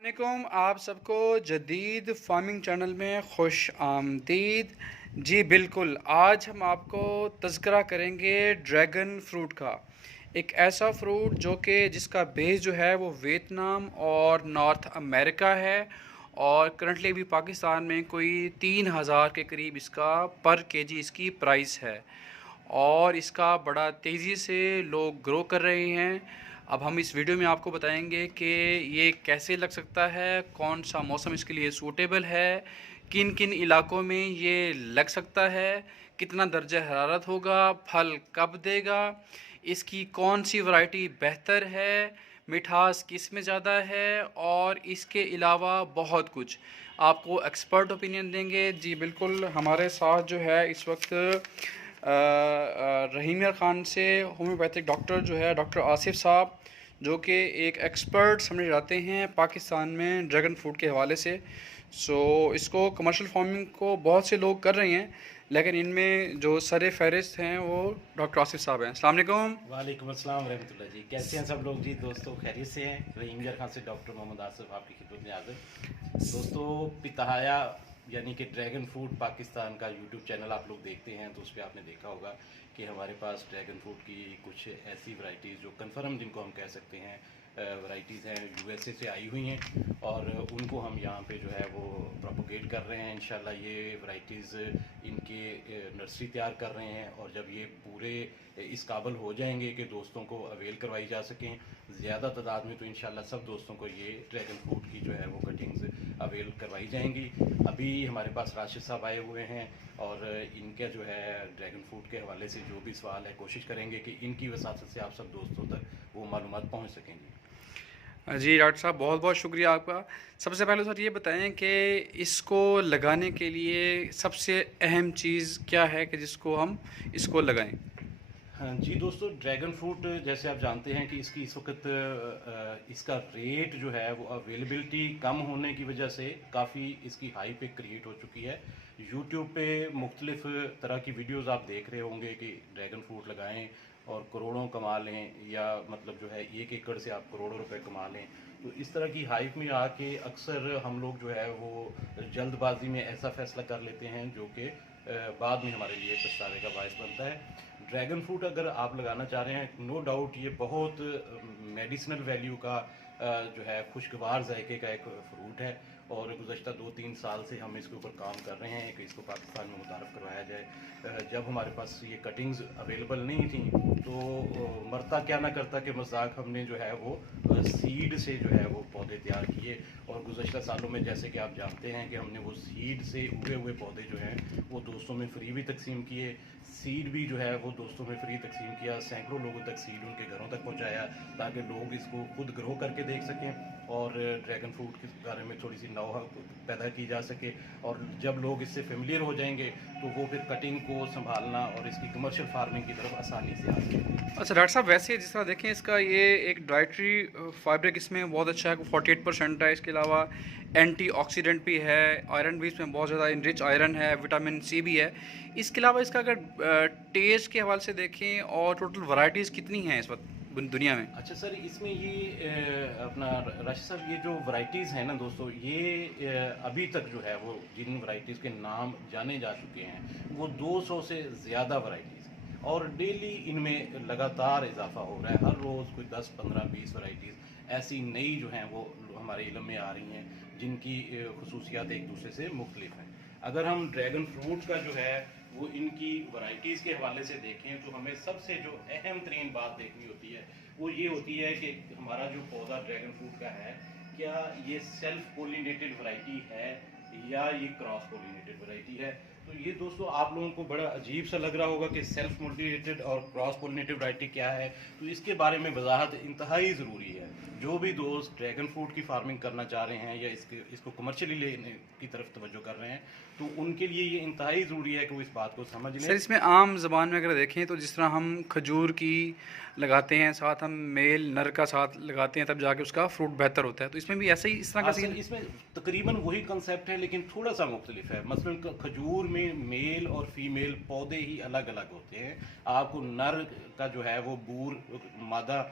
वालेकुम, आप सबको जदीद फार्मिंग चैनल में खुश आमदीद। जी बिल्कुल, आज हम आपको तज़किरा करेंगे ड्रैगन फ्रूट का। एक ऐसा फ्रूट जो कि जिसका बेस जो है वो वियतनाम और नॉर्थ अमेरिका है, और करंटली भी पाकिस्तान में कोई 3000 के करीब इसका पर केजी इसकी प्राइस है, और इसका बड़ा तेज़ी से लोग ग्रो कर रहे हैं। अब हम इस वीडियो में आपको बताएंगे कि ये कैसे लग सकता है, कौन सा मौसम इसके लिए सूटेबल है, किन किन इलाकों में ये लग सकता है, कितना दर्जा हरारत होगा, फल कब देगा, इसकी कौन सी वैरायटी बेहतर है, मिठास किस में ज़्यादा है, और इसके अलावा बहुत कुछ आपको एक्सपर्ट ओपिनियन देंगे। जी बिल्कुल, हमारे साथ जो है इस वक्त रहीम ख़ान से होम्योपैथिक डॉक्टर जो है डॉक्टर आसिफ साहब, जो कि एक एक्सपर्ट समझे जाते हैं पाकिस्तान में ड्रैगन फ्रूट के हवाले से। इसको कमर्शियल फार्मिंग को बहुत से लोग कर रहे हैं, लेकिन इनमें जो सर फहरिस्त हैं वो डॉक्टर आसिफ साहब हैं। अस्सलाम वालेकुम। वालेकुम अस्सलाम रहमतुल्लाह जी। कैसे हैं सब लोग जी? दोस्तों खैरियत से हैं? रहीम खान से डॉक्टर मोहम्मद आसिफ आपकी खिदमत में हाजिर। दोस्तों, पिताया यानी कि ड्रैगन फ्रूट पाकिस्तान का यूट्यूब चैनल आप लोग देखते हैं तो उस पर आपने देखा होगा कि हमारे पास ड्रैगन फ्रूट की कुछ ऐसी वैरायटीज़ जो कन्फर्म जिनको हम कह सकते हैं वैरायटीज़ हैं, यूएसए से आई हुई हैं, और उनको हम यहाँ पे जो है वो प्रोपोगेट कर रहे हैं। इंशाल्लाह ये वैरायटीज़ इनके नर्सरी तैयार कर रहे हैं, और जब ये पूरे इस काबिल हो जाएंगे कि दोस्तों को अवेल करवाई जा सकें ज़्यादा तादाद में, तो इंशाल्लाह सब दोस्तों को ये ड्रैगन फ्रूट की जो है वो कटिंग्स अवेल करवाई जाएंगी। अभी हमारे पास राशिद साहब आए हुए हैं, और इनका जो है ड्रैगन फ्रूट के हवाले से जो भी सवाल है कोशिश करेंगे कि इनकी वसात से आप सब दोस्तों तक वो मालूमात पहुँच सकेंगी। जी डॉक्टर साहब, बहुत बहुत शुक्रिया आपका। सबसे पहले सर ये बताएं कि इसको लगाने के लिए सबसे अहम चीज़ क्या है कि जिसको हम इसको लगाएं। हाँ जी दोस्तों, ड्रैगन फ्रूट जैसे आप जानते हैं कि इसकी इस वक्त इसका रेट जो है वो अवेलेबिलिटी कम होने की वजह से काफ़ी इसकी हाई पे क्रिएट हो चुकी है। यूट्यूब पे मुख्तलिफ तरह की वीडियोस आप देख रहे होंगे कि ड्रैगन फ्रूट लगाएं और करोड़ों कमा लें, या मतलब जो है 1 एकड़ से आप करोड़ों रुपए कमा लें। तो इस तरह की हाइप में आके अक्सर हम लोग जो है वो जल्दबाजी में ऐसा फैसला कर लेते हैं जो कि बाद में हमारे लिए पछतावे का बायस बनता है। ड्रैगन फ्रूट अगर आप लगाना चाह रहे हैं, नो डाउट ये बहुत मेडिसिनल वैल्यू का जो है खुशगवार जायके का एक फ्रूट है, और गुज़श्ता 2-3 साल से हम इसके ऊपर काम कर रहे हैं कि इसको पाकिस्तान में मुतारफ़ करवाया जाए। जब हमारे पास ये कटिंग्स अवेलेबल नहीं थी तो मरता क्या ना करता के मजाक हमने जो है वो सीड से जो है वो पौधे तैयार किए, और गुज़श्ता सालों में जैसे कि आप जानते हैं कि हमने वो सीड से उगे हुए पौधे जो हैं वो दोस्तों में फ्री भी तकसीम किए, सीड भी जो है वो दोस्तों में फ्री तकसीम किया, सैकड़ों लोगों तक सीड उनके घरों तक पहुंचाया ताकि लोग इसको खुद ग्रो करके देख सकें और ड्रैगन फ्रूट के बारे में थोड़ी सी नौहा पैदा की जा सके। और जब लोग इससे फेमिलियर हो जाएंगे तो वो फिर कटिंग को संभालना और इसकी कमर्शियल फार्मिंग की तरफ आसानी से आ सकेंगे। अच्छा डॉक्टर साहब, वैसे जिस तरह देखें इसका ये एक डाइटरी फैब्रिक इसमें बहुत अच्छा है, 48% है। इसके अलावा एंटीऑक्सीडेंट भी है, आयरन भी इसमें बहुत ज़्यादा इनरिच आयरन है, विटामिन सी भी है। इसके अलावा इसका अगर टेस्ट के हवाले से देखें, और टोटल वैरायटीज़ कितनी हैं इस वक्त दुनिया में। अच्छा सर, इसमें ये अपना राशिद साहब, ये जो वैरायटीज़ हैं ना दोस्तों, ये अभी तक जो है वो जिन वैरायटीज़ के नाम जाने जा चुके हैं वो 200 से ज़्यादा वैरायटीज़ हैं, और डेली इनमें लगातार इजाफा हो रहा है। हर रोज़ कोई 10, 15, 20 वैरायटीज़ ऐसी नई जो हैं वो हमारे इल्म में आ रही हैं जिनकी खसूसियात एक दूसरे से मुख्तलिफ हैं। अगर हम ड्रैगन फ्रूट का जो है वो इनकी वैरायटीज़ के हवाले से देखें तो हमें सबसे जो अहम तरीन बात देखनी होती है वो ये होती है कि हमारा जो पौधा ड्रैगन फ्रूट का है, क्या ये सेल्फ पोलिनेटेड वैरायटी है या ये क्रॉस पोलिनेटेड वैरायटी है। तो ये दोस्तों आप लोगों को बड़ा अजीब सा लग रहा होगा कि सेल्फ पोलिनेटेड और क्रॉस पोलिनेटेड वैरायटी क्या है, तो इसके बारे में वजाहत इंतहाई ज़रूरी है। जो भी दोस्त ड्रैगन फ्रूट की फार्मिंग करना चाह रहे हैं या इसको कमर्शियली लेने की तरफ तवज्जो कर रहे हैं, तो उनके लिए ये इंतहाई ज़रूरी है कि वो इस बात को समझ लें। सर, इसमें आम ज़बान में अगर देखें तो जिस तरह हम खजूर की लगाते हैं, साथ हम मेल नर का साथ लगाते हैं, तब जाके उसका फ्रूट बेहतर होता है, तो इसमें भी ऐसा ही इस तरह का सीन। इसमें तकरीबन वही कंसेप्ट है लेकिन थोड़ा सा मुख्तलिफ है। मसलन खजूर में मेल और फीमेल पौधे ही अलग अलग होते हैं। आपको नर का जो है वो बूर मादा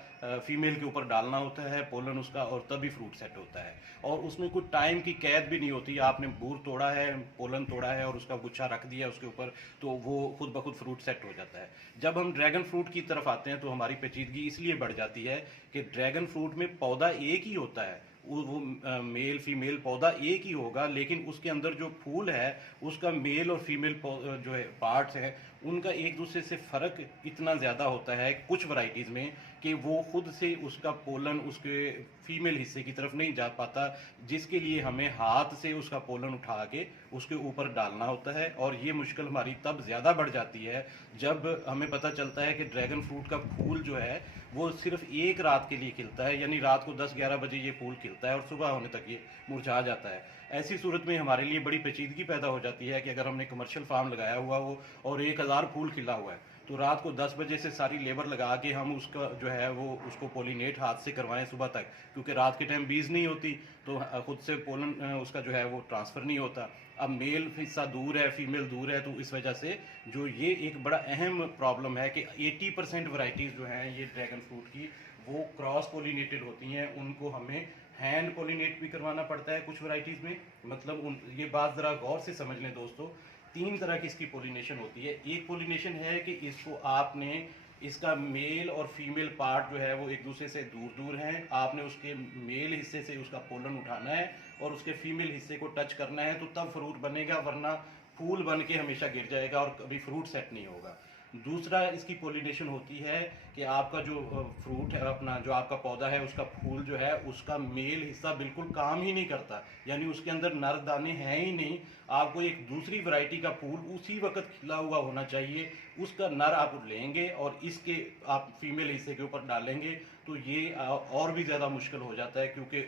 फीमेल के ऊपर डालना होता है, पोलन उसका, और तभी फ्रूट सेट होता है। और उसमें कुछ टाइम की कैद भी नहीं होती। आपने बूर तोड़ा है, पोलन तोड़ा है और उसका गुच्छा रख दिया उसके ऊपर, तो वो खुद ब खुद फ्रूट सेट हो जाता है। जब हम ड्रैगन फ्रूट की तरफ आते हैं तो हमारी पेचीदगी इसलिए बढ़ जाती है कि ड्रैगन फ्रूट में पौधा एक ही होता है, वो मेल फीमेल पौधा एक ही होगा, लेकिन उसके अंदर जो फूल है उसका मेल और फीमेल जो है पार्ट्स हैं उनका एक दूसरे से फ़र्क इतना ज़्यादा होता है कुछ वैरायटीज़ में कि वो खुद से उसका पोलन उसके फीमेल हिस्से की तरफ नहीं जा पाता, जिसके लिए हमें हाथ से उसका पोलन उठा के उसके ऊपर डालना होता है। और ये मुश्किल हमारी तब ज़्यादा बढ़ जाती है जब हमें पता चलता है कि ड्रैगन फ्रूट का फूल जो है वो सिर्फ एक रात के लिए खिलता है, यानी रात को 10-11 बजे ये फूल खिलता है और सुबह होने तक ये मुरझा जाता है। ऐसी सूरत में हमारे लिए बड़ी पेचीदगी पैदा हो जाती है कि अगर हमने कमर्शियल फार्म लगाया हुआ हो और 1000 फूल खिला हुआ है, तो रात को 10 बजे से सारी लेबर लगा के हम उसका जो है वो उसको पोलिनेट हाथ से करवाएं सुबह तक, क्योंकि रात के टाइम बीज नहीं होती तो खुद से पोलन उसका जो है वो ट्रांसफ़र नहीं होता। अब मेल हिस्सा दूर है, फीमेल दूर है, तो इस वजह से जो ये एक बड़ा अहम प्रॉब्लम है कि 80% वैरायटीज़ जो हैं ये ड्रैगन फ्रूट की वो क्रॉस पोलिनेटेड होती हैं। उनको हमें हैंड पोलिनेट भी करवाना पड़ता है कुछ वैरायटीज़ में। मतलब ये बात ज़रा गौर से समझ लें दोस्तों, 3 तरह की इसकी पोलिनेशन होती है। एक पोलिनेशन है कि इसको आपने इसका मेल और फीमेल पार्ट जो है वो एक दूसरे से दूर दूर हैं, आपने उसके मेल हिस्से से उसका पोलन उठाना है और उसके फीमेल हिस्से को टच करना है, तो तब फ्रूट बनेगा, वरना फूल बन के हमेशा गिर जाएगा और कभी फ्रूट सेट नहीं होगा। दूसरा इसकी पोलिनेशन होती है कि आपका जो फ्रूट है अपना जो आपका पौधा है उसका फूल जो है उसका मेल हिस्सा बिल्कुल काम ही नहीं करता, यानी उसके अंदर नर दाने हैं ही नहीं। आपको एक दूसरी वैरायटी का फूल उसी वक्त खिला हुआ होना चाहिए, उसका नर आप लेंगे और इसके आप फीमेल हिस्से के ऊपर डालेंगे, तो ये और भी ज़्यादा मुश्किल हो जाता है, क्योंकि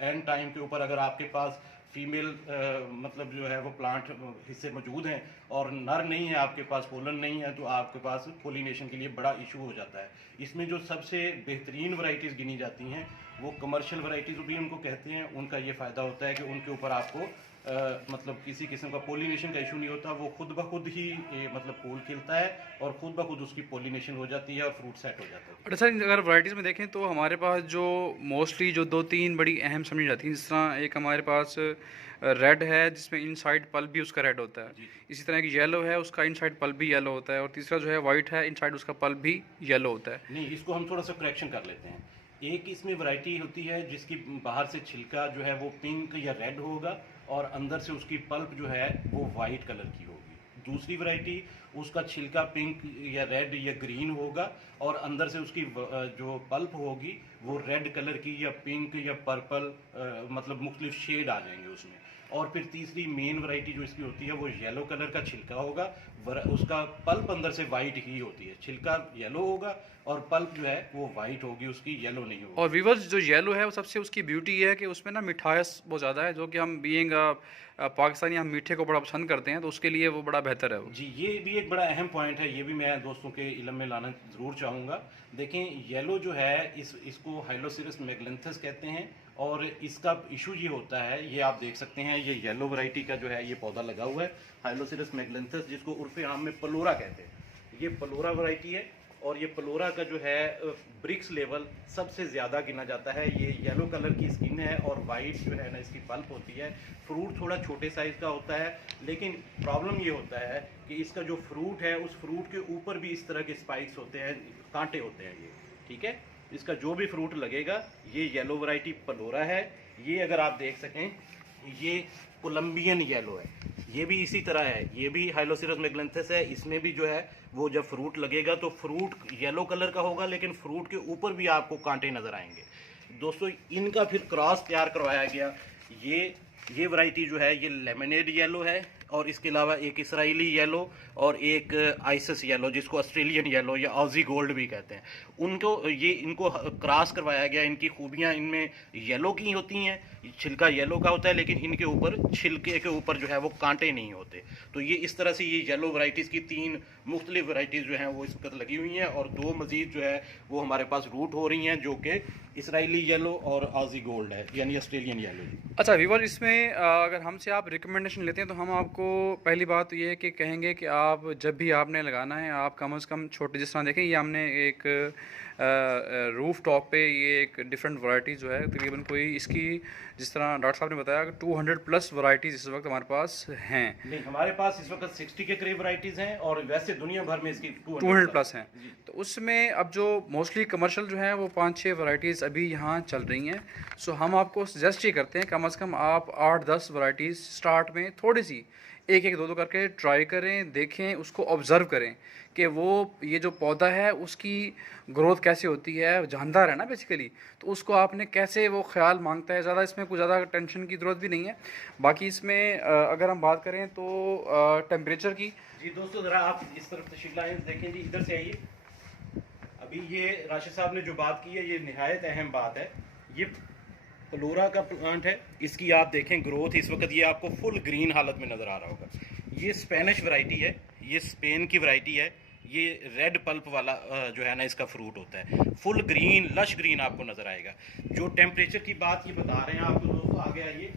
एंड टाइम के ऊपर अगर आपके पास फीमेल मतलब जो है वो प्लांट हिस्से मौजूद हैं और नर नहीं है, आपके पास पोलन नहीं है, तो आपके पास पोलिनेशन के लिए बड़ा इशू हो जाता है। इसमें जो सबसे बेहतरीन वैरायटीज़ गिनी जाती हैं वो कमर्शियल वैरायटीज़ भी उनको कहते हैं। उनका ये फ़ायदा होता है कि उनके ऊपर आपको मतलब किसी किस्म का पोलिनेशन का इशू नहीं होता, वो खुद ब खुद ही मतलब फूल खिलता है और खुद ब खुद उसकी पोलिनेशन हो जाती है और फ्रूट सेट हो जाता है। और सर अगर वैरायटीज़ में देखें तो हमारे पास जो मोस्टली जो 2-3 बड़ी अहम समझी जाती हैं, जिस तरह एक हमारे पास रेड है जिसमें इनसाइड पल्प भी उसका रेड होता है, इसी तरह एक येलो है उसका इनसाइड पल्प भी येलो होता है, और तीसरा जो है वाइट है इनसाइड उसका पल्प भी येलो होता है। नहीं, इसको हम थोड़ा सा करेक्शन कर लेते हैं। एक इसमें वैरायटी होती है जिसकी बाहर से छिलका जो है वो पिंक या रेड होगा और अंदर से उसकी पल्प जो है वो वाइट कलर की होगी। दूसरी वैरायटी उसका छिलका पिंक या रेड या ग्रीन होगा और अंदर से उसकी जो पल्प होगी वो रेड कलर की या पिंक या पर्पल मतलब मुख्तलिफ शेड आ जाएंगे उसमें। और फिर तीसरी मेन वैरायटी जो इसकी होती है वो येलो कलर का छिलका होगा, उसका पल्प अंदर से वाइट ही होती है, छिलका येलो होगा और पल्प जो है वो वाइट होगी, उसकी येलो नहीं होगी। और वीवर्स जो येलो है वो सबसे उसकी ब्यूटी है कि उसमें ना मिठास बहुत ज़्यादा है, जो कि हम बीइंग पाकिस्तानी हम मीठे को बड़ा पसंद करते हैं, तो उसके लिए वो बड़ा बेहतर है वो। जी, ये भी एक बड़ा अहम पॉइंट है, ये भी मैं दोस्तों के इल्म में लाना ज़रूर चाहूँगा। देखें, येलो जो है इसको हाइलोसिरस मैग्लेंथस कहते हैं और इसका इशू ये होता है, ये आप देख सकते हैं, ये येलो वैरायटी का जो है ये पौधा लगा हुआ है हाइलोसिरस मैग्लेंथस, जिसको उर्फ़े आम में पलोरा कहते हैं। ये पलोरा वैरायटी है और ये पलोरा का जो है ब्रिक्स लेवल सबसे ज़्यादा गिना जाता है। ये येलो कलर की स्किन है और वाइट जो है ना इसकी पल्प होती है। फ्रूट थोड़ा छोटे साइज़ का होता है, लेकिन प्रॉब्लम ये होता है कि इसका जो फ्रूट है उस फ्रूट के ऊपर भी इस तरह के स्पाइक्स होते हैं, कांटे होते हैं ये, ठीक है। इसका जो भी फ्रूट लगेगा, ये येलो वैरायटी पलोरा है। ये अगर आप देख सकें, ये कोलंबियन येलो है, ये भी इसी तरह है, ये भी हाइलोसिरस मैग्लेंथस है। इसमें भी जो है वो जब फ्रूट लगेगा तो फ्रूट येलो कलर का होगा, लेकिन फ्रूट के ऊपर भी आपको कांटे नज़र आएंगे। दोस्तों, इनका फिर क्रॉस तैयार करवाया गया। ये वैरायटी जो है ये लेमनेड येलो है और इसके अलावा एक इसराइली येलो और एक आइसस येलो, जिसको ऑस्ट्रेलियन येलो या ऑजी गोल्ड भी कहते हैं, इनको क्रॉस करवाया गया। इनकी खूबियाँ इनमें येलो की होती हैं, छिलका येलो का होता है, लेकिन इनके ऊपर छिलके के ऊपर जो है वो कांटे नहीं होते। तो ये इस तरह से ये येलो वैरायटीज़ की 3 मुख्तलिफ वैरायटीज़ जो हैं वो इस वक्त लगी हुई हैं और 2 मज़ीद जो है वो हमारे पास रूट हो रही हैं, जो कि इसराइली येलो और ऑजी गोल्ड है, यानी ऑस्ट्रेलियन येलो। अच्छा वीवर, इसमें अगर हमसे आप रिकमेंडेशन लेते हैं तो हम आपको आपको पहली बात तो ये है कि कहेंगे कि आप जब भी आपने लगाना है आप कम से कम छोटे, जिस तरह देखें ये हमने एक रूफ टॉप पे ये एक डिफरेंट वैरायटी जो है तकरीबन कोई इसकी, जिस तरह डॉक्टर साहब ने बताया कि 200 प्लस वैरायटीज़ इस वक्त हमारे पास हैं। नहीं, हमारे पास इस वक्त 60 के करीब वैरायटीज़ हैं और वैसे दुनिया भर में इसकी 200 प्लस हैं। तो उसमें अब जो मोस्टली कमर्शियल जो है वो 5-6 वैरायटीज़ अभी यहाँ चल रही हैं। सो हम आपको सजेस्ट ये करते हैं कम से कम आप 8-10 वैरायटीज़ स्टार्ट में थोड़ी सी एक एक दो दो करके ट्राई करें, देखें, उसको ऑब्ज़र्व करें कि वो ये जो पौधा है उसकी ग्रोथ कैसे होती है, जानदार है ना बेसिकली, तो उसको आपने कैसे वो ख्याल मांगता है। ज़्यादा इसमें कुछ ज़्यादा टेंशन की ज़रूरत भी नहीं है। बाकी इसमें अगर हम बात करें तो टेम्परेचर की। जी दोस्तों, ज़रा आप इस तरफ तशरीफ लाएं, देखें जी, इधर से आइए। अभी ये राशिद साहब ने जो बात की है ये निहायत अहम बात है। ये फ्लोरा का प्लांट है, इसकी आप देखें ग्रोथ इस वक्त ये आपको फुल ग्रीन हालत में नज़र आ रहा होगा। ये स्पेनिश वैरायटी है, ये स्पेन की वैरायटी है। ये रेड पल्प वाला जो है ना इसका फ्रूट होता है, फुल ग्रीन लश ग्रीन आपको नज़र आएगा। जो टेम्परेचर की बात ये बता रहे हैं आपको दोस्तों, आगे आइए,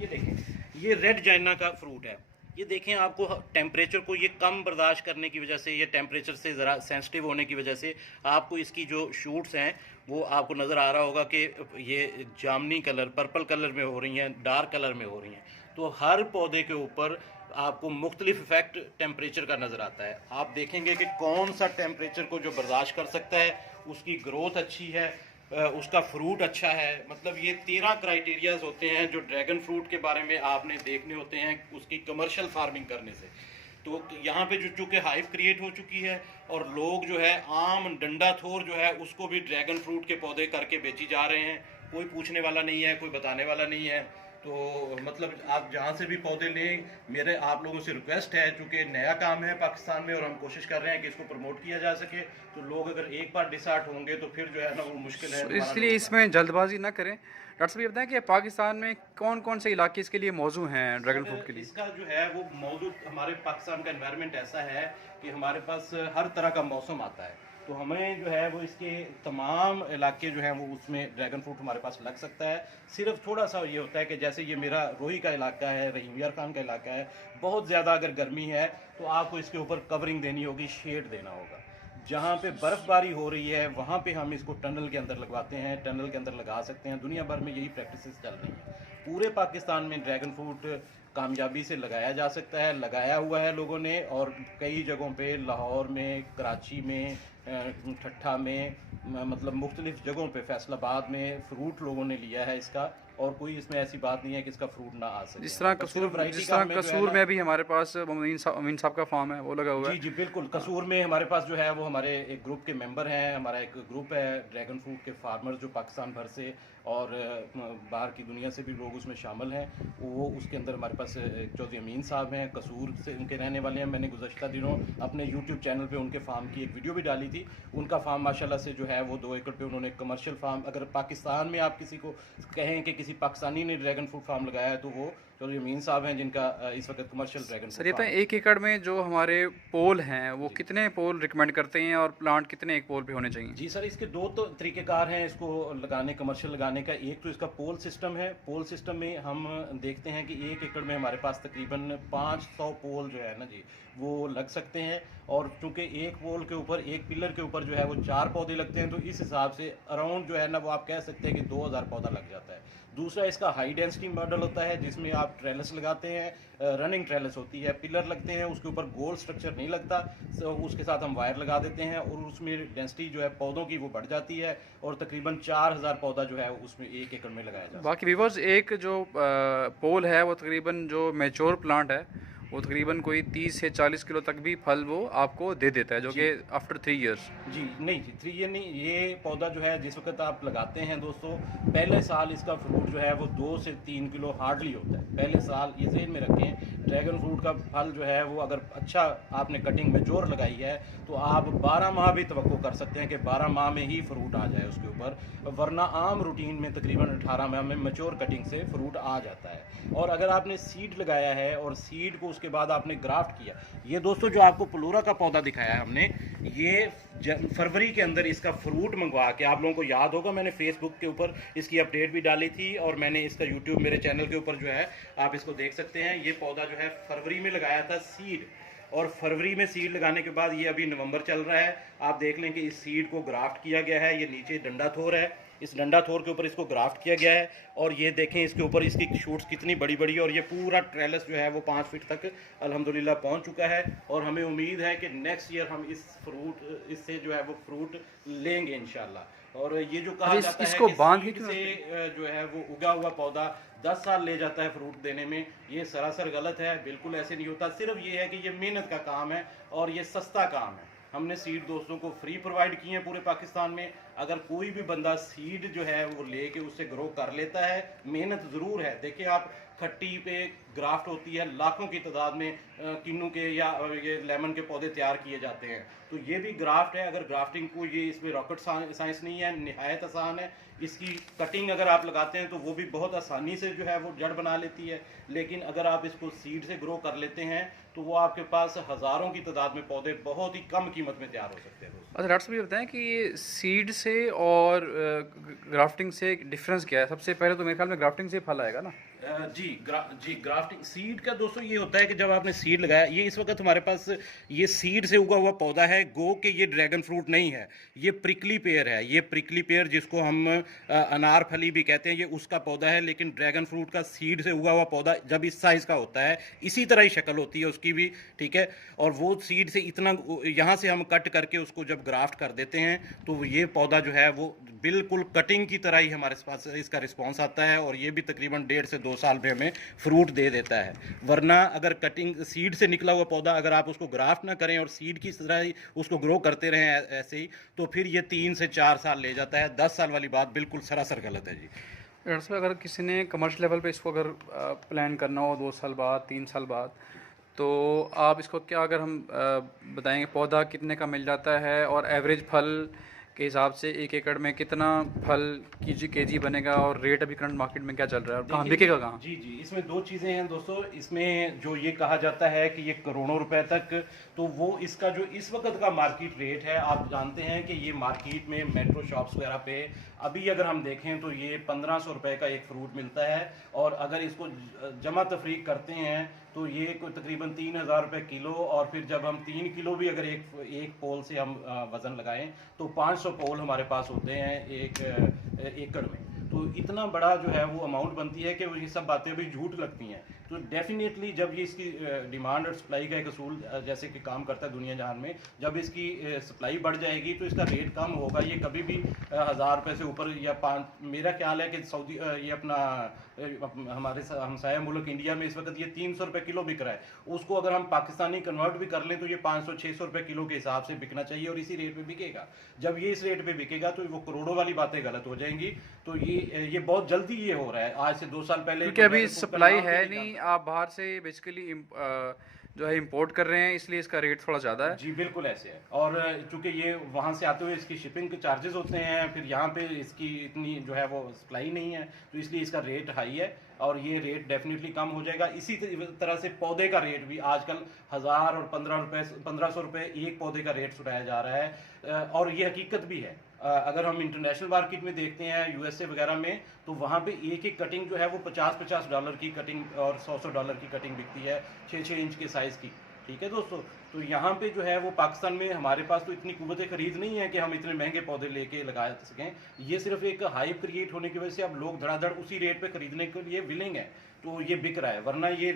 ये देखें ये रेड जाइना का फ्रूट है। ये देखें आपको टेम्परेचर को ये कम बर्दाश्त करने की वजह से, ये टेम्परेचर से ज़रा सेंसिटिव होने की वजह से आपको इसकी जो शूट्स हैं वो आपको नज़र आ रहा होगा कि ये जामनी कलर, पर्पल कलर में हो रही हैं, डार्क कलर में हो रही हैं। तो हर पौधे के ऊपर आपको मुख्तलिफ इफेक्ट टेम्परेचर का नज़र आता है। आप देखेंगे कि कौन सा टेम्परेचर को जो बर्दाश्त कर सकता है, उसकी ग्रोथ अच्छी है, उसका फ्रूट अच्छा है। मतलब ये 13 क्राइटेरियाज होते हैं जो ड्रैगन फ्रूट के बारे में आपने देखने होते हैं उसकी कमर्शियल फार्मिंग करने से। तो यहाँ पे जो चूँकि हाइप क्रिएट हो चुकी है और लोग जो है आम डंडा थोर जो है उसको भी ड्रैगन फ्रूट के पौधे करके बेची जा रहे हैं। कोई पूछने वाला नहीं है, कोई बताने वाला नहीं है। तो मतलब आप जहाँ से भी पौधे लें, मेरे आप लोगों से रिक्वेस्ट है, चूँकि नया काम है पाकिस्तान में और हम कोशिश कर रहे हैं कि इसको प्रमोट किया जा सके, तो लोग अगर एक बार डिसहार्ट होंगे तो फिर जो है ना वो मुश्किल है। इसलिए इसमें जल्दबाजी ना करें। डॉक्टर साहब ये बताएं कि पाकिस्तान में कौन कौन से इलाके इसके लिए मौजू हैं ड्रैगन फ्रूट के लिए? इसका जो है वो मौजूद हमारे पाकिस्तान का एनवायरनमेंट ऐसा है कि हमारे पास हर तरह का मौसम आता है, तो हमें जो है वो इसके तमाम इलाके जो हैं वो उसमें ड्रैगन फ्रूट हमारे पास लग सकता है। सिर्फ थोड़ा सा ये होता है कि जैसे ये मेरा रोही का इलाका है, रहीम यार खान का इलाका है, बहुत ज़्यादा अगर गर्मी है तो आपको इसके ऊपर कवरिंग देनी होगी, शेड देना होगा। जहाँ पे बर्फ़बारी हो रही है वहाँ पे हम इसको टनल के अंदर लगवाते हैं, टनल के अंदर लगा सकते हैं। दुनिया भर में यही प्रैक्टिसेस चल रही हैं। पूरे पाकिस्तान में ड्रैगन फ्रूट कामयाबी से लगाया जा सकता है, लगाया हुआ है लोगों ने, और कई जगहों पे लाहौर में, कराची में, ठट्ठा में, मतलब मुख्तलिफ जगहों पे, फैसलाबाद में फ्रूट लोगों ने लिया है इसका, और कोई इसमें ऐसी बात नहीं है कि इसका फ्रूट ना आ सके। जिस तरह कसूर में भी हमारे पास अमीन साहब का फार्म है वो लगा हुआ है। जी जी बिल्कुल, कसूर में हमारे पास जो है वो हमारे एक ग्रुप के मेंबर हैं। हमारा एक ग्रुप है ड्रैगन फ्रूट के फार्मर जो पाकिस्तान भर से और बाहर की दुनिया से भी लोग उसमें शामिल हैं। वो उसके अंदर हमारे पास चौधरी अमीन साहब हैं, कसूर से उनके रहने वाले हैं। मैंने गुज़श्ता दिनों अपने यूट्यूब चैनल पे उनके फार्म की एक वीडियो भी डाली थी। उनका फार्म माशाल्लाह से जो है वो 2 एकड़ पे उन्होंने कमर्शियल फार्म, अगर पाकिस्तान में आप किसी को कहें कि किसी पाकिस्तानी ने ड्रैगन फ्रूट फार्म लगाया है तो वो चौधरी अमीन साहब हैं, जिनका इस वक्त कमर्शियल ड्रैगन सर। ये तो 1 एकड़ में जो हमारे पोल हैं वो कितने पोल रिकमेंड करते हैं और प्लांट कितने एक पोल पे होने चाहिए? जी सर, इसके 2 तो तरीक़ेकार हैं इसको लगाने, कमर्शियल लगाने का। एक तो इसका पोल सिस्टम है। पोल सिस्टम में हम देखते हैं कि 1 एकड़ में हमारे पास तकरीबन 500 पोल जो है ना जी वो लग सकते हैं, और चूँकि एक पोल के ऊपर, एक पिलर के ऊपर जो है वो 4 पौधे लगते हैं, तो इस हिसाब से अराउंड जो है ना वो आप कह सकते हैं कि 2000 पौधा लग जाता है। दूसरा इसका हाई डेंसिटी मॉडल होता है जिसमें आप ट्रेलस लगाते हैं, रनिंग ट्रेलस होती है, पिलर लगते हैं, उसके ऊपर गोल स्ट्रक्चर नहीं लगता, तो उसके साथ हम वायर लगा देते हैं और उसमें डेंसिटी जो है पौधों की वो बढ़ जाती है, और तकरीबन 4000 पौधा जो है उसमें 1 एकड़ में लगाया जाता है। बाकी व्यूअर्स, एक जो पोल है वो तकरीबन जो मैच्योर प्लांट है वो तकरीबन कोई 30 से 40 किलो तक भी फल वो आपको दे देता है, जो कि आफ्टर 3 इयर्स। जी नहीं जी, 3 ईयर नहीं, ये पौधा जो है जिस वक्त आप लगाते हैं दोस्तों, पहले साल इसका फ्रूट जो है वो 2 से 3 किलो हार्डली होता है पहले साल। ये ज़हन में रखें, ड्रैगन फ्रूट का फल जो है वो अगर अच्छा आपने कटिंग में जोर लगाई है तो आप 12 माह भी तवक्को कर सकते हैं कि 12 माह में ही फ्रूट आ जाए उसके ऊपर, वरना आम रूटीन में तकरीबन 18 माह में मैच्योर कटिंग से फ्रूट आ जाता है। और अगर आपने सीड लगाया है और सीड को उसके बाद आपने ग्राफ्ट किया। ये दोस्तों जो आपको प्लूरा का पौधा दिखाया है हमने, ये फरवरी के अंदर इसका फ्रूट मंगवा के, आप लोगों को याद होगा मैंने फेसबुक के ऊपर इसकी अपडेट भी डाली थी और मैंने इसका यूट्यूब मेरे चैनल के ऊपर जो है आप इसको देख सकते हैं। ये पौधा जो है फरवरी में लगाया था सीड, और फरवरी में सीड लगाने के बाद ये अभी नवंबर चल रहा है, आप देख लें कि इस सीड को ग्राफ्ट किया गया है। ये नीचे डंडा थोर है, इस डंडा थोर के ऊपर इसको ग्राफ्ट किया गया है, और ये देखें इसके ऊपर इसकी शूट्स कितनी बड़ी बड़ी है, और ये पूरा ट्रेलस जो है वो 5 फीट तक अल्हम्दुलिल्लाह पहुंच चुका है। और हमें उम्मीद है कि नेक्स्ट ईयर हम इससे जो है वो फ्रूट लेंगे इंशाल्लाह। और ये जो कहा जाता है कि सीड से जो है वो उगा हुआ पौधा 10 साल ले जाता है फ्रूट देने में, ये सरासर गलत है, बिल्कुल ऐसे नहीं होता। सिर्फ ये है कि ये मेहनत का काम है और ये सस्ता काम है। हमने सीड दोस्तों को फ्री प्रोवाइड किए हैं पूरे पाकिस्तान में। अगर कोई भी बंदा सीड जो है वो लेके उससे ग्रो कर लेता है, मेहनत ज़रूर है। देखिए आप खट्टी पे ग्राफ्ट होती है, लाखों की तादाद में किन्नू के या ये लेमन के पौधे तैयार किए जाते हैं, तो ये भी ग्राफ्ट है। अगर ग्राफ्टिंग को ये इसमें रॉकेट साइंस नहीं है, निहायत आसान है। इसकी कटिंग अगर आप लगाते हैं तो वो भी बहुत आसानी से जो है वो जड़ बना लेती है। लेकिन अगर आप इसको सीड से ग्रो कर लेते हैं तो वो आपके पास हज़ारों की तादाद में पौधे बहुत ही कम कीमत में तैयार हो सकते हैं। अच्छा डॉक्टर साहब ये बताएं कि ये सीड से और ग्राफ्टिंग से डिफरेंस क्या है? सबसे पहले तो मेरे ख्याल में ग्राफ्टिंग से फल आएगा ना? जी ग्राफ्टिंग सीड का दोस्तों ये होता है कि जब आपने सीड लगाया, ये इस वक्त हमारे पास ये सीड से उगा हुआ पौधा है। गो के ये ड्रैगन फ्रूट नहीं है, ये प्रिकली पेयर है। ये प्रिकली पेयर जिसको हम अनार फली भी कहते हैं, ये उसका पौधा है। लेकिन ड्रैगन फ्रूट का सीड से उगा हुआ पौधा जब इस साइज़ का होता है, इसी तरह ही शक्ल होती है उसकी भी, ठीक है। और वो सीड से इतना, यहाँ से हम कट करके उसको जब ग्राफ्ट कर देते हैं तो ये पौधा जो है वो बिल्कुल कटिंग की तरह ही हमारे पास इसका रिस्पॉन्स आता है, और ये भी तकरीबन 1.5 से 2 साल में हमें फ्रूट दे देता है। वरना अगर कटिंग सीड से निकला हुआ पौधा अगर आप उसको ग्राफ्ट ना करें और सीड की तरह ही उसको ग्रो करते रहें ऐसे ही, तो फिर ये 3 से 4 साल ले जाता है। 10 साल वाली बात बिल्कुल सरासर गलत है जी। डॉक्टर साहब अगर किसी ने कमर्शियल लेवल पे इसको अगर प्लान करना हो 2 साल बाद 3 साल बाद, तो आप इसको क्या अगर हम बताएंगे पौधा कितने का मिल जाता है, और एवरेज फल के हिसाब से 1 एकड़ में कितना फल केजी बनेगा, और रेट अभी करंट मार्केट में क्या चल रहा है और कहाँ बिकेगा कहाँ? जी इसमें 2 चीज़ें हैं दोस्तों। इसमें जो ये कहा जाता है कि ये करोड़ों रुपए तक, तो वो इसका जो इस वक्त का मार्केट रेट है, आप जानते हैं कि ये मार्केट में मेट्रो शॉप्स वगैरह पे अभी अगर हम देखें तो ये 1500 रुपए का एक फ्रूट मिलता है। और अगर इसको जमा तफरीक करते हैं तो ये तकरीबन 3000 रुपये किलो, और फिर जब हम 3 किलो भी अगर एक पोल से हम वज़न लगाएं तो 500 पोल हमारे पास होते हैं एक एकड़ में। तो इतना बड़ा जो है वो अमाउंट बनती है कि वो ये सब बातें भी झूठ लगती हैं। तो डेफिनेटली जब ये इसकी डिमांड और सप्लाई का एक असूल जैसे कि काम करता है दुनिया जहान में, जब इसकी सप्लाई बढ़ जाएगी तो इसका रेट कम होगा। ये कभी भी 1000 रुपये से ऊपर या 5, मेरा ख्याल है कि सऊदी ये अपना हमारे हमसाया मुल्क इंडिया में इस वक्त ये 300 रुपये किलो बिक रहा है। उसको अगर हम पाकिस्तानी कन्वर्ट भी कर लें तो ये 500-600 रुपये किलो के हिसाब से बिकना चाहिए, और इसी रेट पे बिकेगा। जब ये इस रेट पे बिकेगा तो वो करोड़ों वाली बातें गलत हो जाएंगी। तो ये बहुत जल्दी ये हो रहा है, आज से 2 साल पहले, क्योंकि अभी सप्लाई है नहीं, आप बाहर से बेसिकली जो है इंपोर्ट कर रहे हैं, इसलिए इसका रेट थोड़ा ज़्यादा है। जी बिल्कुल ऐसे है। और चूंकि ये वहाँ से आते हुए इसकी शिपिंग के चार्जेस होते हैं, फिर यहाँ पे इसकी इतनी जो है वो सप्लाई नहीं है, तो इसलिए इसका रेट हाई है, और ये रेट डेफिनेटली कम हो जाएगा। इसी तरह से पौधे का रेट भी आजकल 1000 और 1500 रुपये एक पौधे का रेट सुनाया जा रहा है, और ये हकीकत भी है। अगर हम इंटरनेशनल मार्केट में देखते हैं यूएसए वगैरह में, तो वहाँ पे एक कटिंग जो है वो $50-50 की कटिंग और $100 की कटिंग बिकती है 6-6 इंच के साइज़ की, ठीक है दोस्तों। तो यहाँ पे जो है वो पाकिस्तान में हमारे पास तो इतनी कुव्वत खरीद नहीं है कि हम इतने महंगे पौधे लेके लगा सकें। ये सिर्फ एक हाइप क्रिएट होने की वजह से अब लोग धड़ाधड़ उसी रेट पे खरीदने के लिए विलिंग है, तो ये बिक रहा है। वरना ये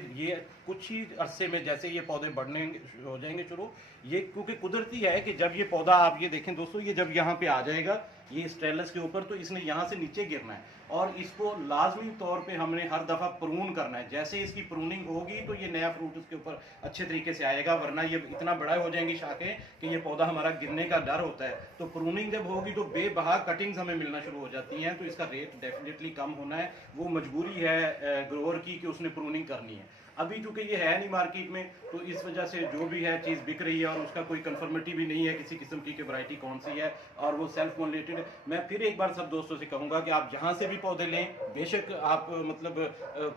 कुछ ही अरसे में जैसे ये पौधे बढ़ने हो जाएंगे शुरू, ये क्योंकि कुदरती है कि जब ये पौधा, आप ये देखें दोस्तों, ये जब यहाँ पे आ जाएगा ये स्टेनलेस के ऊपर, तो इसने यहाँ से नीचे गिरना है, और इसको लाजमी तौर पे हमने हर दफ़ा प्रून करना है। जैसे इसकी प्रूनिंग होगी तो ये नया फ्रूट उसके ऊपर अच्छे तरीके से आएगा, वरना ये इतना बड़ा हो जाएंगी शाखें कि ये पौधा हमारा गिरने का डर होता है। तो प्रूनिंग जब होगी तो बेबहा कटिंग्स हमें मिलना शुरू हो जाती हैं, तो इसका रेट डेफिनेटली कम होना है। वो मजबूरी है ग्रोअर की कि उसने प्रूनिंग करनी है। अभी चूंकि ये है नहीं मार्केट में, तो इस वजह से जो भी है चीज़ बिक रही है और उसका कोई कंफर्मिटी भी नहीं है किसी किस्म की वैरायटी कौन सी है, और वो सेल्फ मोलेटेड है। मैं फिर एक बार सब दोस्तों से कहूँगा कि आप जहाँ से भी पौधे लें, बेशक आप मतलब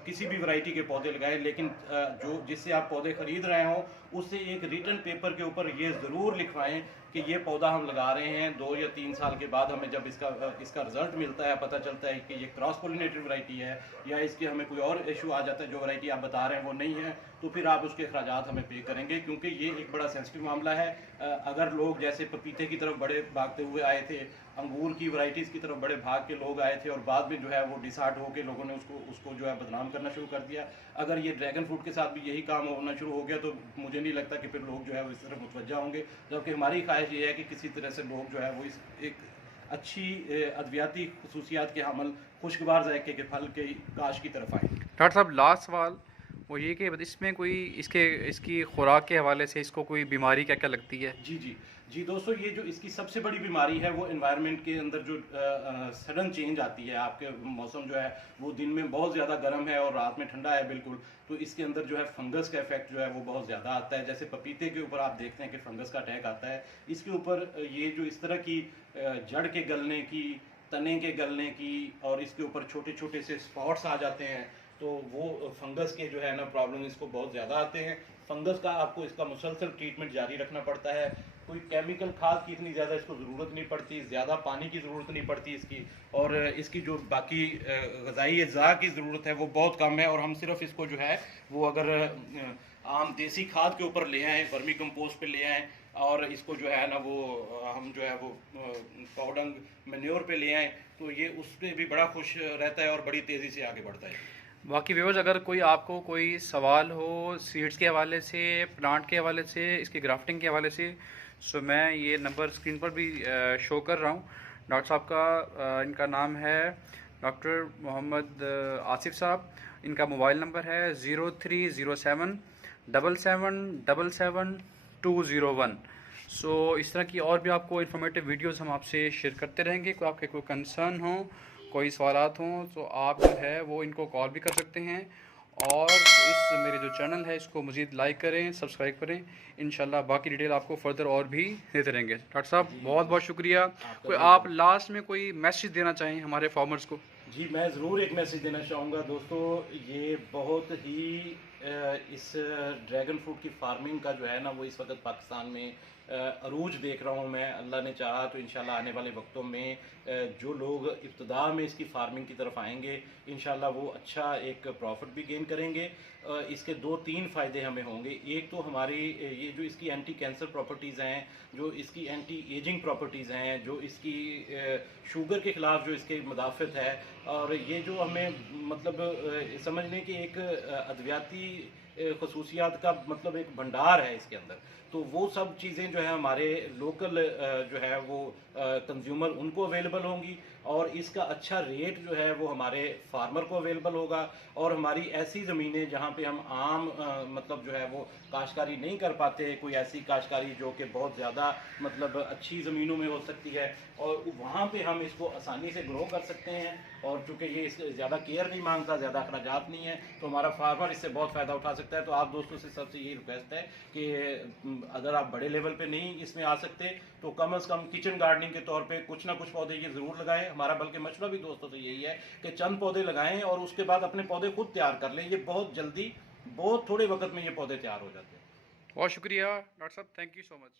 किसी भी वैरायटी के पौधे लगाएं, लेकिन जो जिससे आप पौधे खरीद रहे हों उससे एक रिटन पेपर के ऊपर ये ज़रूर लिखवाएं कि ये पौधा हम लगा रहे हैं 2 या 3 साल के बाद हमें जब इसका रिजल्ट मिलता है, पता चलता है कि ये क्रॉस पोलिनेटेड वैरायटी है या इसके हमें कोई और इशू आ जाता है, जो वैरायटी आप बता रहे हैं वो नहीं है, तो फिर आप उसके अखराजात हमें पे करेंगे, क्योंकि ये एक बड़ा सेंसिटिव मामला है। अगर लोग जैसे पपीते की तरफ बड़े भागते हुए आए थे, अंगूर की वैरायटीज़ की तरफ बड़े भाग के लोग आए थे और बाद में जो है वो डिसहार्ट होकर लोगों ने उसको जो है बदनाम करना शुरू कर दिया, अगर ये ड्रैगन फ्रूट के साथ भी यही काम होना शुरू हो गया तो मुझे नहीं लगता कि फिर लोग जो है वो इस तरफ मुतवज्जा होंगे। जबकि हमारी ख्वाहिश ये है कि किसी तरह से लोग जो है वो इस एक अच्छी अद्वियाती खसूसियात के हमल खुशगवार जायके के फल के काश की तरफ आए। डॉक्टर साहब लास्ट सवाल वो ये कि इसमें कोई इसकी खुराक के हवाले से इसको कोई बीमारी क्या क्या लगती है? जी दोस्तों, ये जो इसकी सबसे बड़ी बीमारी है वो एनवायरनमेंट के अंदर जो सडन चेंज आती है, आपके मौसम जो है वो दिन में बहुत ज़्यादा गर्म है और रात में ठंडा है बिल्कुल, तो इसके अंदर जो है फंगस का इफेक्ट जो है वो बहुत ज़्यादा आता है। जैसे पपीते के ऊपर आप देखते हैं कि फंगस का अटैक आता है, इसके ऊपर ये जो इस तरह की जड़ के गलने की, तने के गलने की, और इसके ऊपर छोटे छोटे से स्पॉट्स आ जाते हैं, तो वो फंगस के जो है ना प्रॉब्लम इसको बहुत ज़्यादा आते हैं। फंगस का आपको इसका मुसलसल ट्रीटमेंट जारी रखना पड़ता है। कोई केमिकल खाद की इतनी ज़्यादा इसको ज़रूरत नहीं पड़ती, ज़्यादा पानी की ज़रूरत नहीं पड़ती इसकी, और इसकी जो बाकी ग़िज़ाई अज़्ज़ा की ज़रूरत है वो बहुत कम है। और हम सिर्फ इसको जो है वो अगर आम देसी खाद के ऊपर ले आएँ, वर्मी कंपोस्ट पे ले आएँ, और इसको जो है ना वो हम जो है वो पाउडंग मैन्योर पे ले आएँ, तो ये उससे भी बड़ा खुश रहता है और बड़ी तेज़ी से आगे बढ़ता है। बाकी व्यूअर्स, अगर कोई आपको कोई सवाल हो सीड्स के हवाले से, प्लांट के हवाले से, इसकी ग्राफ्टिंग के हवाले से, सो मैं ये नंबर स्क्रीन पर भी शो कर रहा हूँ। डॉक्टर साहब का इनका नाम है डॉक्टर मोहम्मद आसिफ साहब। इनका मोबाइल नंबर है 030777777201। सो इस तरह की और भी आपको इन्फॉर्मेटिव वीडियोस हम आपसे शेयर करते रहेंगे। कोई आपके कोई कंसर्न हो, कोई सवालात हों, तो आप जो है वो इनको कॉल भी कर सकते हैं। और इस मेरे जो चैनल है इसको मज़ीद लाइक करें, सब्सक्राइब करें। इंशाल्लाह बाकी डिटेल आपको फर्दर और भी देते रहेंगे। डॉक्टर साहब बहुत बहुत शुक्रिया। कोई आप लास्ट में कोई मैसेज देना चाहें हमारे फार्मर्स को? जी, मैं ज़रूर एक मैसेज देना चाहूँगा दोस्तों। ये बहुत ही इस ड्रैगन फ्रूट की फार्मिंग का जो है ना वो इस वक्त पाकिस्तान में अरूज देख रहा हूँ मैं। अल्लाह ने चाहा तो इंशाल्लाह आने वाले वक्तों में जो लोग इब्तदा में इसकी फार्मिंग की तरफ आएंगे, इंशाल्लाह वो अच्छा एक प्रॉफिट भी गेन करेंगे। इसके 2-3 फ़ायदे हमें होंगे। एक तो हमारी ये जो इसकी एंटी कैंसर प्रॉपर्टीज़ हैं, जो इसकी एंटी एजिंग प्रॉपर्टीज़ हैं, जो इसकी शुगर के ख़िलाफ़ जो इसके मुदाफ़त है, और ये जो हमें मतलब समझ लें कि एक अद्वियाती खसूसियात का मतलब एक भंडार है इसके अंदर, तो वो सब चीज़ें जो है हमारे लोकल जो है वो कंज्यूमर उनको अवेलेबल होंगी, और इसका अच्छा रेट जो है वो हमारे फार्मर को अवेलेबल होगा। और हमारी ऐसी ज़मीनें जहाँ पे हम आम मतलब जो है वो काश्तकारी नहीं कर पाते, कोई ऐसी काश्तकारी जो कि बहुत ज़्यादा मतलब अच्छी ज़मीनों में हो सकती है, और वहाँ पे हम इसको आसानी से ग्रो कर सकते हैं। और चूँकि ये ज़्यादा केयर नहीं मांगता, ज़्यादा अखराजात नहीं है, तो हमारा फार्मर इससे बहुत फ़ायदा उठा सकता है। तो आप दोस्तों से सबसे यही रिक्वेस्ट है कि अगर आप बड़े लेवल पे नहीं इसमें आ सकते, तो कम से कम किचन गार्डनिंग के तौर पे कुछ ना कुछ पौधे ये ज़रूर लगाएं। हमारा बल्कि मशवरा भी दोस्तों से यही है कि चंद पौधे लगाएं और उसके बाद अपने पौधे खुद तैयार कर लें। ये बहुत जल्दी, बहुत थोड़े वक्त में ये पौधे तैयार हो जाते हैं। बहुत शुक्रिया डॉक्टर साहब, थैंक यू सो मच।